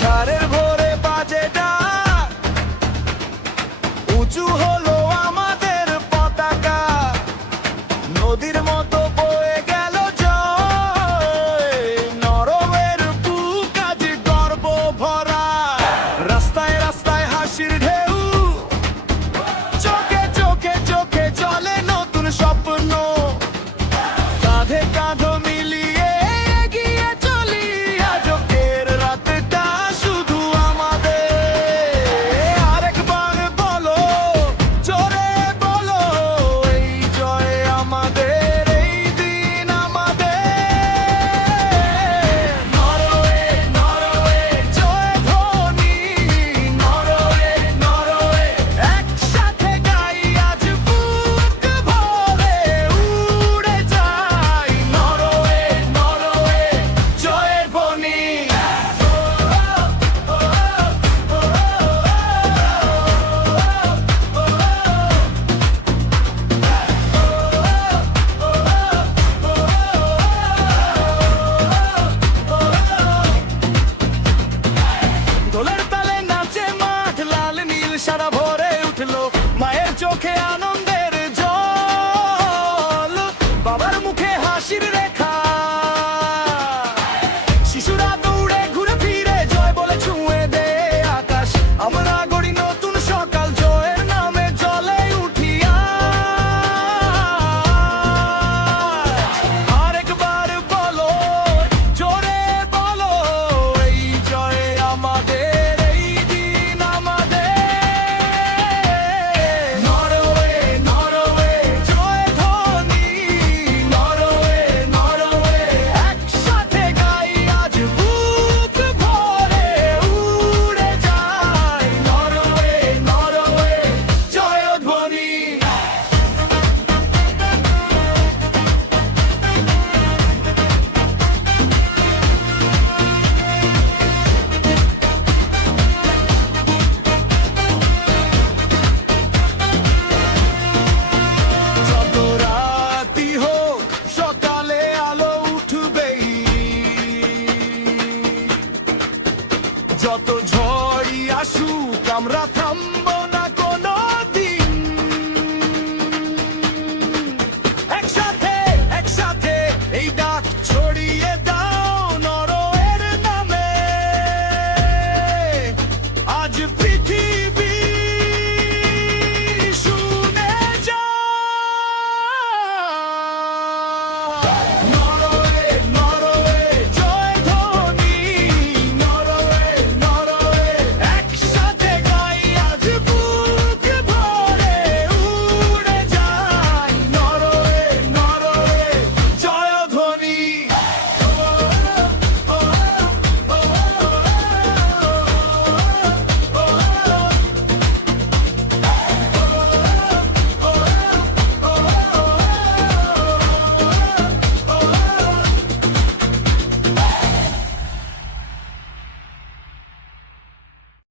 ঝড়ের ভোরে বাজে ডাক, উঁচু হলো আমাদের পতাকা, নদীর মতো বয়ে গেল জয়, নরওয়ের বুক আজ গর্ব ভরা। রাস্তায় রাস্তায় হাসির ঢেউ, চোখে চোখে চোখে চলে নতুন স্বপ্ন, কাঁধে কাঁধ মিলিয়ে এগিয়ে চলি, আজকের রাতটা শুধু আমাদের। আরেকবার বলো, জোরে বলো, এই জয় আমাদের, এই দিন আমাদের। নরওয়ে নরওয়ে জয় ধ্বনি, নরওয়ে নরওয়ে একসাথে গাই আজ বুক ভরে উড়ে যাই, নরওয়ে নরওয়ে জয়ের ধ্বনি। দোলের তালে নাচে মাঠ, লাল নীল সারা ভরে উঠলো, মায়ের চোখে আনন্দের জল, বাবার মুখে হাসির রেখা, শিশুরা দৌড়ে ঘুরে ফিরে জয় বলে ছুঁয়ে দে আকাশ, আমরা গড়ি নতুন সকাল, জয়ের নামে জলে উঠিয়া। আরেকবার বলো, জোরে বলো, এই জয় আমাদের, এই দিন আমাদের। নরওয়ে নরওয়ে জয় ধ্বনি, নরওয়ে নরওয়ে একসাথে গাই আজ বুক ভরে উড়ে যাই, নরওয়ে নরওয়ে জয় ধ্বনি। যত রাতি হোক সকালে আলো উঠবেই, যত ঝড়ই আসুক আমরা থামবো না কোনো দিন, একসাথে একসাথে এই ডাক ছড়িয়ে দাও নরওয়ের নামে, আজ